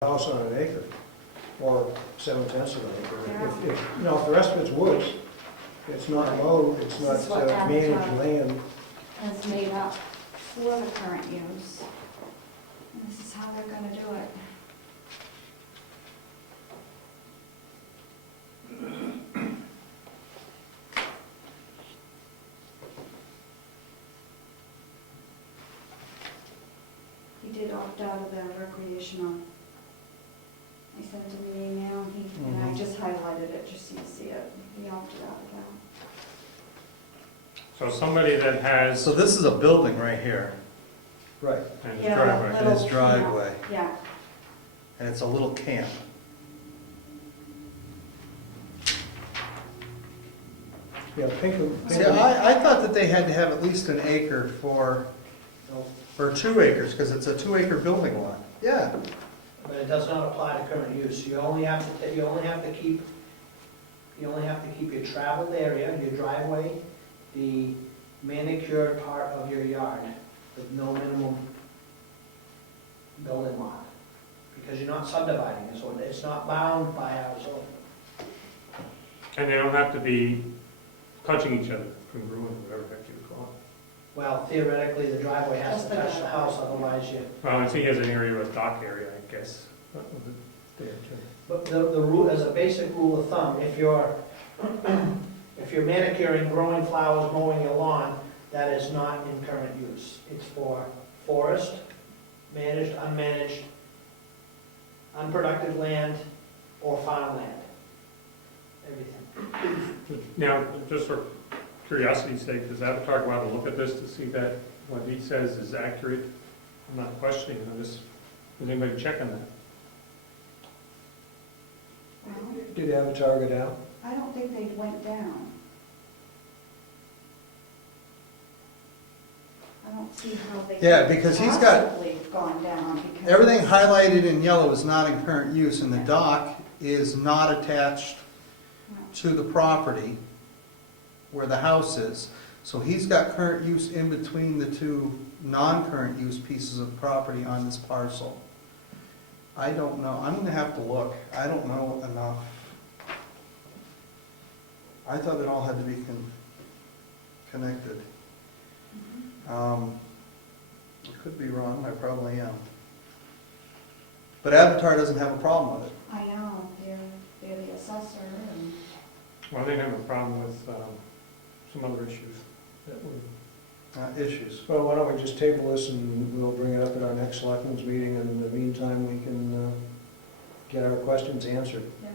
house on an acre, or 7/10 of an acre. Yeah. If the rest of it's woods, it's not mowed, it's not This is what managed Avatar land. has made up for the current use. And this is how they're gonna do it. He did opt out of the recreational. I sent him an email, and I just highlighted it just so you see it. He opted out again. So somebody that has So this is a building right here, Right. and Yeah, driveway, little- his driveway, Yeah, and it's a little camp. Yeah, Pinkham. See, I thought that they had to have at least an acre for 2 acres, because it's a 2-acre building lot. Yeah, But it does not apply to current use. You only have to keep your traveled area, your driveway, the manicured part of your yard, with no minimum building lot. Because you're not subdividing it, so it's not bound by our zone. and they don't have to be touching each other, congruent, whatever the heck you would call it. Well, theoretically, the driveway has Just to the touch the driveway. house, otherwise you, Well, I think he has an area, a dock area, I guess. That was it there, too. but the rule, as a basic rule of thumb, if you're manicuring, growing flowers, mowing your lawn, that is not in current use. It's for forest, managed, unmanaged, unproductive land, or farmland. Everything. Now, just for curiosity's sake, does Avatar go out and look at this to see that what he says is accurate? I'm not questioning, I'm just, is anybody checking that? well, Did Avatar go down? I don't think they went down. I don't see how they. Yeah, could because he's got- possibly have gone down because. everything highlighted in yellow is not in current use, and the dock is not attached to the property where the house is. So he's got current use in between the two non-current use pieces of property on this parcel. I don't know, I'm gonna have to look, I don't know enough. I thought it all had to be connected. I could be wrong, I probably am. But Avatar doesn't have a problem with it. I know, they're the assessor and. Well, they have a problem with some other issues that would, Issues. Well, why don't we just table this and we'll bring it up at our next selectmen's meeting, and in the meantime, we can get our questions answered. Yeah,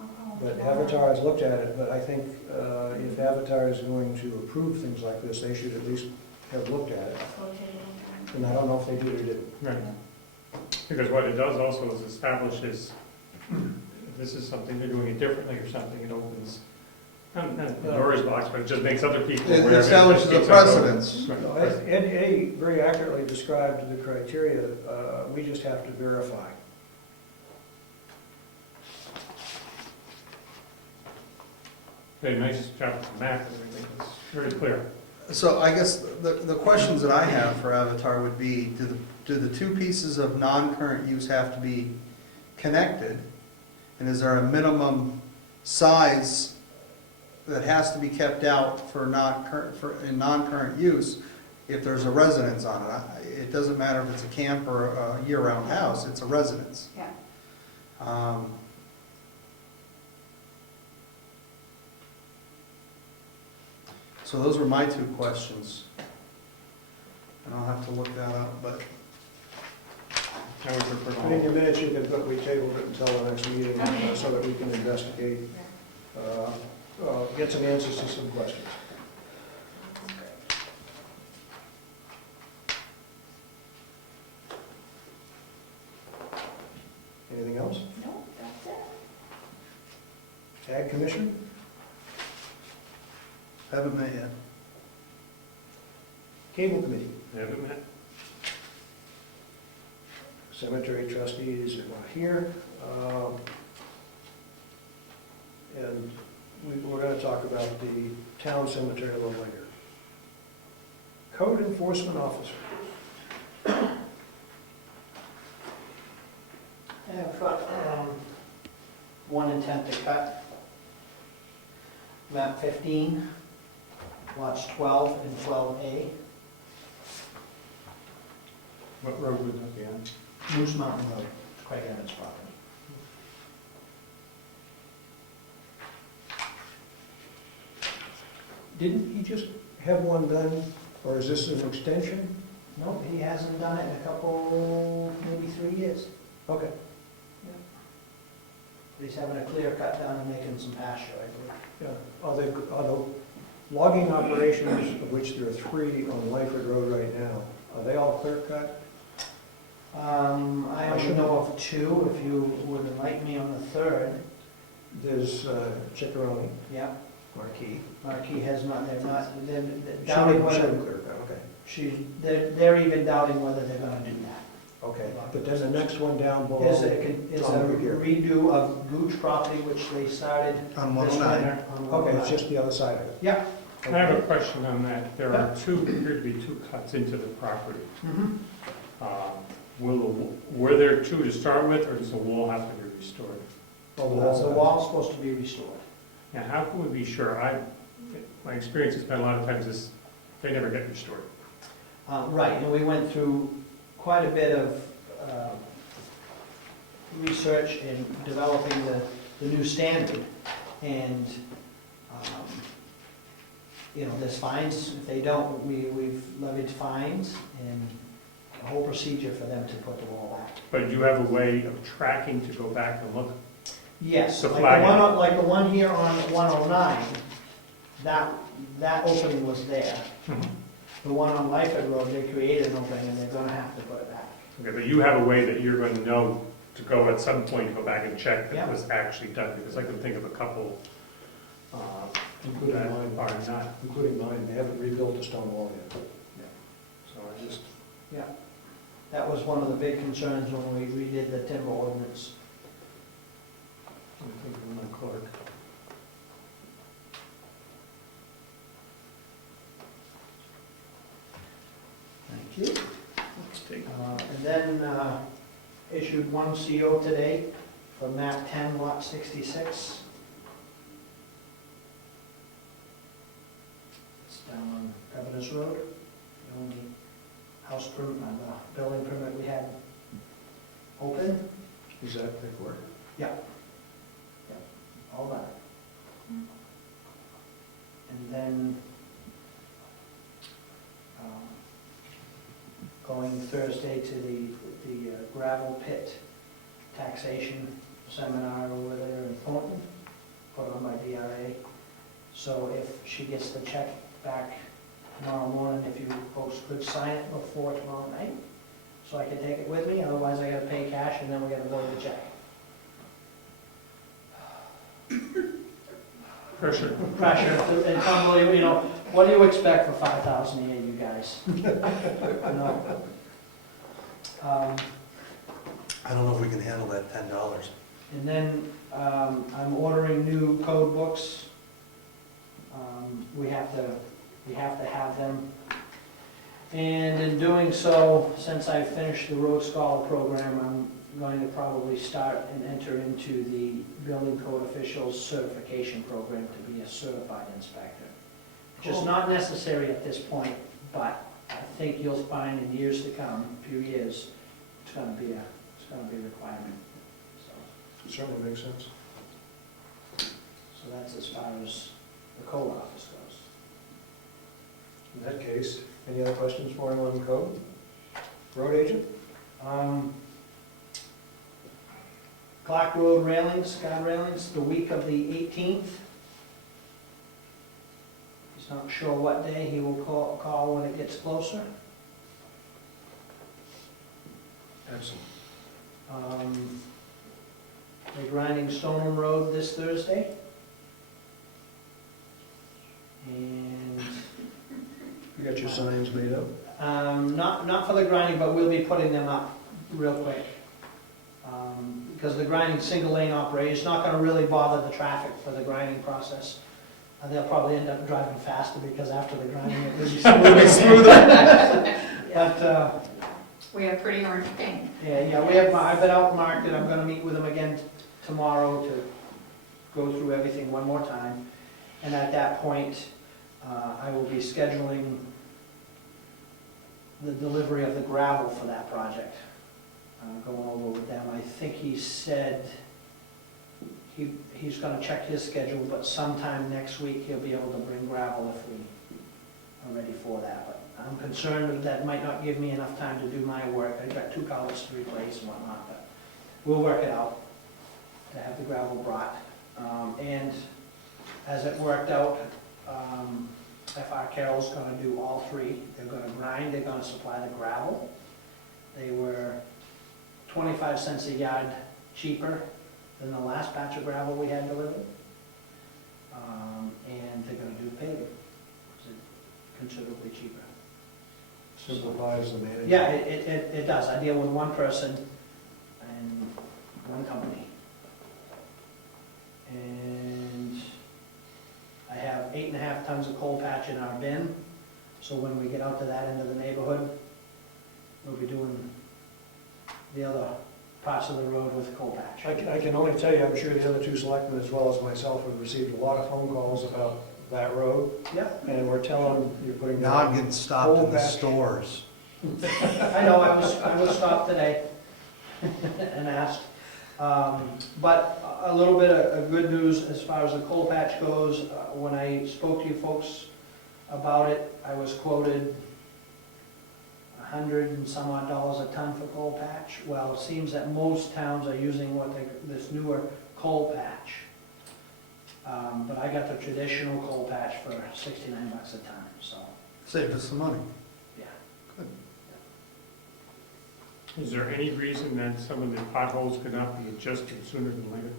I'll call But tomorrow. Avatar has looked at it, but I think if Avatar is going to approve things like this, they should at least have looked at it. So table it. And I don't know if they did or didn't. right. Because what it does also is establishes, if this is something, they're doing it differently or something, it opens, not Pandora's box, but it just makes other people It aware of it. establishes a It's like, oh, precedence. right. No, Ed very accurately described the criteria, we just have to verify. Did a nice job with the map and everything, it's very clear. So I guess the questions that I have for Avatar would be, do the two pieces of non-current use have to be connected? And is there a minimum size that has to be kept out for in non-current use if there's a residence on it? It doesn't matter if it's a camp or a year-round house, it's a residence. Yeah, So those were my 2 questions. And I'll have to look that up, but I would prefer And in your all. minutes, you can put, we tabled it until the next meeting, Okay. so that we can investigate, get some answers to some questions. Anything else? no, that's it. Ag Commission? haven't met yet. Cable Committee? Haven't met. Cemetery trustees are not here. And we're going to talk about the town cemetery a little later. Code Enforcement Officer. have one intent to cut. Map 15, lots 12 and 12A, What road would that be on? Moose Mountain Road, Craig Evans property. Didn't he just have one done, or is this an extension? No, he hasn't done it in a couple, maybe 3 years. Okay. He's having a clear cut down and making some pasture, I believe. Yeah, are the logging operations, of which there are 3 on Lyford Road right now, are they all clear cut? I only know of 2, if you would enlighten me on the third. There's Chickaroni, Yeah, Marquee. Marquee has not, they're Showing doubting whether, clear cut, okay. they're even doubting whether they're gonna do that. Okay, but then the next one down below. Is a Over here. redo of Gooch property, which they started On this 109. winter. on Okay, 109. it's just the other side of it. Yeah. I have a question on that. There are appear to be 2 cuts into the property. Mhm. Were there 2 to start with, or does the wall have to be restored? Oh, The wall's supposed to be restored. Now, how can we be sure? My experience has been a lot of times is they never get restored. Right, and we went through quite a bit of research in developing the new standard. And, there's fines, if they don't, we've levied fines and a whole procedure for them to put the wall back. But you have a way of tracking to go back and look? Yes, The like flag. like the one here on 109, that opening was there. The one on Lyford Road, they created an opening and they're gonna have to put it back. Okay, but you have a way that you're going to know to go at some point, go back and check that Yeah. it was actually done, because I can think of a couple Including that mine, are not. including mine, they haven't rebuilt the stone wall yet. So I just, Yeah, that was one of the big concerns when we redid the timber ordinance. I'm thinking of my clerk. Thank you. Let's take. And then issued one CO today for map 10, lot 66. It's down on Governor's Road, the only house permit, building permit we had open. Is that paperwork? All that. And then, going Thursday to the gravel pit taxation seminar over there in Thornton, put on by DRA. So if she gets the check back tomorrow morning, if you folks could sign it before tomorrow night, so I can take it with me, otherwise I gotta pay cash and then we gotta vote the check. Pressure. Pressure, it's unbelievable, what do you expect for 5,000 a year, you guys? No. I don't know if we can handle that $10. And then, I'm ordering new code books. We have to have them. And in doing so, since I finished the Road Scholar program, I'm going to probably start and enter into the building code officials certification program to be a certified inspector. Which is not necessary at this point, but I think you'll find in years to come, a few years, it's gonna be a requirement, so. Certainly makes sense. So that's as far as the code office goes. In that case, any other questions for him on code? Road agent? Clark Road railings, guard railings, the week of the 18th. He's not sure what day, he will call when it gets closer. Excellent. They're grinding Stoneham Road this Thursday. And You got your signs made up? not for the grinding, but we'll be putting them up real quick. Because the grinding single lane operation, it's not gonna really bother the traffic for the grinding process. They'll probably end up driving faster because after the grinding it will be smoother. But, We have pretty orange paint. Yeah, we have, I've been out and marked it, I'm gonna meet with them again tomorrow to go through everything one more time. And at that point, I will be scheduling the delivery of the gravel for that project, going over with them. I think he said he's gonna check his schedule, but sometime next week he'll be able to bring gravel if we are ready for that. But I'm concerned that might not give me enough time to do my work. I've got 2 culverts to replace and whatnot, but we'll work it out to have the gravel brought. And as it worked out, FR Carroll's gonna do all 3. They're gonna grind, they're gonna supply the gravel. They were 25 cents a yard cheaper than the last batch of gravel we had delivered. And they're gonna do paving, considerably cheaper. Simplifies the management. Yeah, it does. I deal with one person and one company. And I have 8.5 tons of coal patch in our bin, so when we get out to that end of the neighborhood, we'll be doing the other parts of the road with coal patch. I can only tell you, I'm sure the other 2 selectmen as well as myself have received a lot of phone calls about that road, Yep, and we're telling them you're putting Now I'm down. getting stopped in the Coal patch. stores. I know, I was stopped today and asked. But a little bit of good news as far as the coal patch goes. When I spoke to you folks about it, I was quoted $100 and some odd a ton for coal patch. Well, it seems that most towns are using this newer coal patch. But I got the traditional coal patch for $69 a ton, so, Saved us some money. yeah. Is there any reason that some of the potholes could not be adjusted sooner than later?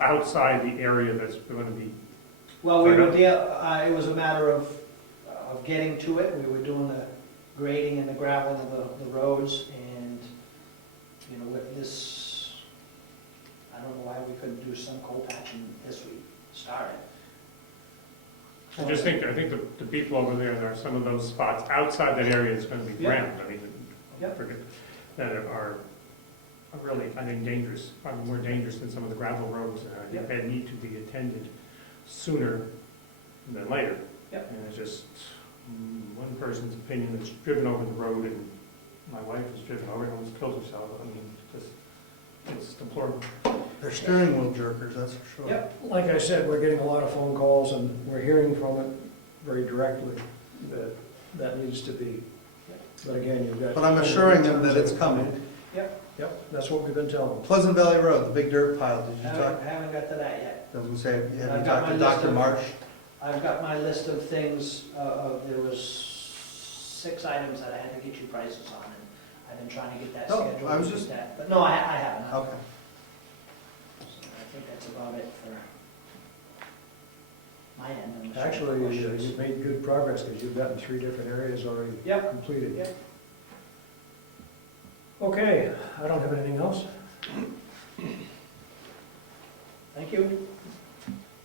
Outside the area that's going to be, Well, we were it was a matter of getting to it. We were doing the grading and the graveling of the roads, and, you know, with this, I don't know why we couldn't do some coal patching this week, started. I think the people over there are some of those spots outside that area is going to be Yeah. ground. I mean, Yep. forget, that are really, I think, dangerous, probably more dangerous than some of the gravel roads. I think they need to be attended sooner than later. Yep. And it's just one person's opinion that's driven over the road, and my wife has driven over it and almost killed herself. I mean, it's deplorable. They're steering wheel jerkers, that's for sure. Yep. Like I said, we're getting a lot of phone calls, and we're hearing from it very directly that needs to be. But again, you've got. But I'm assuring them that it's coming. Yep, that's what we've been telling them. Pleasant Valley Road, the big dirt pile, did you talk? Haven't got to that yet. I was gonna say, have I've you got talked to my list Dr. of- Marsh? I've got my list of things, there was 6 items that I had to get you prices on, and I've been trying to get that Oh, scheduled. I was and just- get that, but no, I haven't. Okay. So I think that's about it for my end. I'm sure Actually, questions. you've made good progress, because you've gotten 3 different areas already Yep. completed. Yep. Okay, I don't have anything else. Thank you.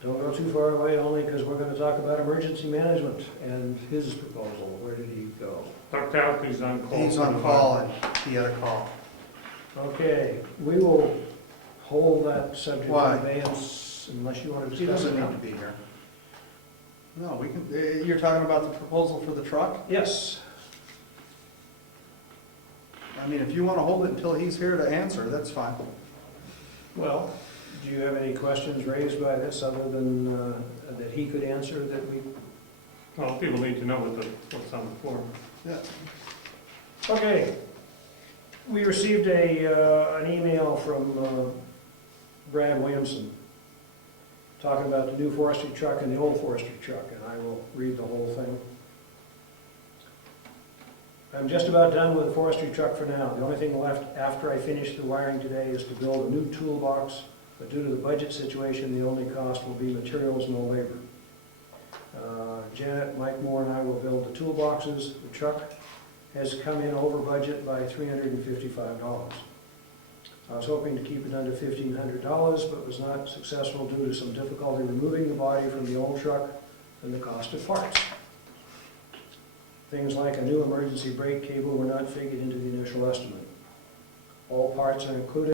Don't go too far away, only because we're gonna talk about emergency management and his proposal. Where did he go? Ducked out, he's on call. He's on call and he had a call. Okay, we will hold that subject Why? in abeyance unless you want to He discuss it doesn't now. need to be here. No, we can, you're talking about the proposal for the truck? Yes, I mean, if you wanna hold it until he's here to answer, that's fine. well, do you have any questions raised by this other than that he could answer that we? Well, people need to know what's on the form. Yeah. Okay, we received an email from Brad Williamson talking about the new forestry truck and the old forestry truck, and I will read the whole thing. I'm just about done with the forestry truck for now. The only thing left after I finish the wiring today is to build a new toolbox, but due to the budget situation, the only cost will be materials, no labor. Janet, Mike Moore, and I will build the toolboxes. The truck has come in over budget by $355. I was hoping to keep it under $1,500, but was not successful due to some difficulty removing the body from the old truck and the cost of parts. Things like a new emergency brake cable were not figured into the initial estimate. All parts are included